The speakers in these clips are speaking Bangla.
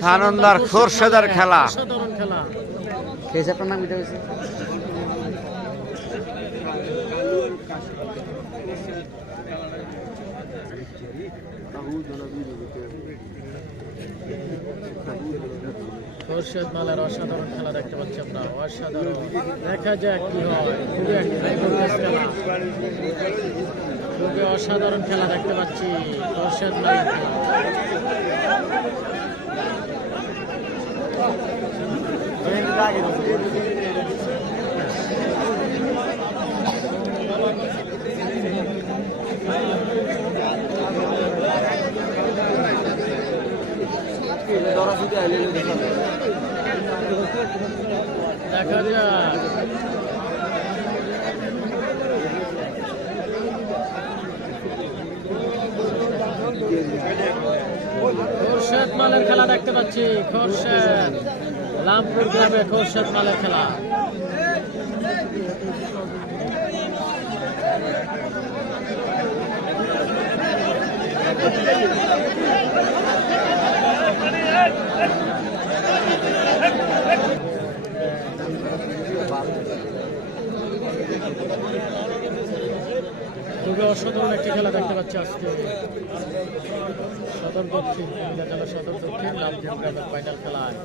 সানন্দার খোরশেদার খেলা। অসাধারণ খেলা খেয়েছে আপনার নাম এটা হয়েছে খোরশেদ মালের অসাধারণ খেলা দেখতে পাচ্ছি আমরা। অসাধারণ। দেখা যাক কি হয়। খুবই অসাধারণ খেলা দেখতে পাচ্ছি। খোরশেদ মালের খেলা। দেখা যাক খোরশেদ মালের খেলা দেখতে পাচ্ছি। খোরশেদ লামপুর গ্রামে খোরশেদ মালের খেলা। খুবই অসাধারণ একটি খেলা দেখতে পাচ্ছি আজকে। সদর দক্ষিণ জেলা সদর দক্ষিণ লালপুর গ্রামের ফাইনাল খেলায়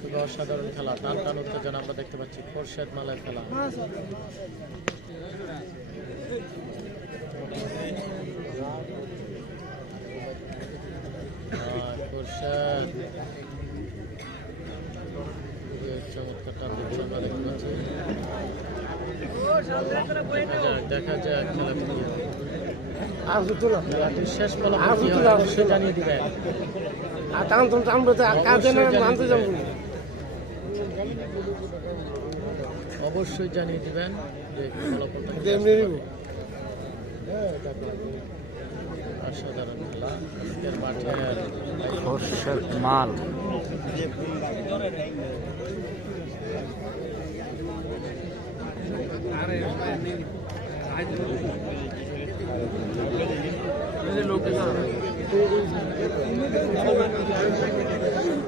খুবই অসাধারণ খেলা টান টান উত্তেজনা আমরা দেখতে পাচ্ছি খোরশেদ মালের খেলা। খোরশেদ চমৎকার টান দেখতে পাচ্ছি। দেখা যাক শেষ জানিয়ে আর তো তো কাজে না মানতে যাব। অবশ্যই জানিয়ে দিবেন যে ফলাফলটা এমনি নিব। অসাধারণ খেলা। আজকের মাল।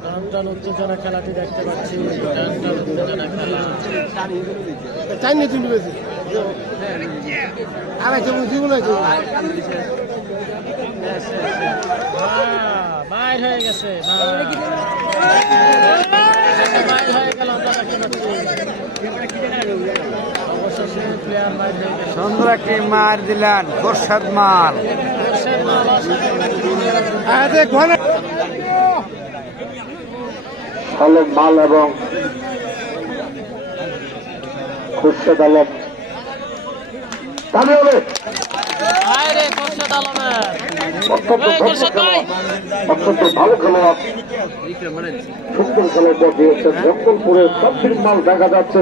টান টান উত্তেজনা খেলাটি দেখতে পাচ্ছি টান উত্তেজনা খেলা চাই নিয়ে তুমি বেশি। আর একটা না বাইর হয়ে গেছে বাইর। বাইর হয়ে গেল আমরা দেখতে পাচ্ছি অবশেষে প্লেয়ার বাইর হয়ে গেল সুন্দর একটি মার দিলেন খোরশেদ ঘরে আলম মাল এবং খুরশেদ আলম। অত্যন্ত ভালো খেলোয়াড়। সুন্দর খেলোয়াড় দিয়েছে জঙ্গলপুরের সব মাল দেখা যাচ্ছে।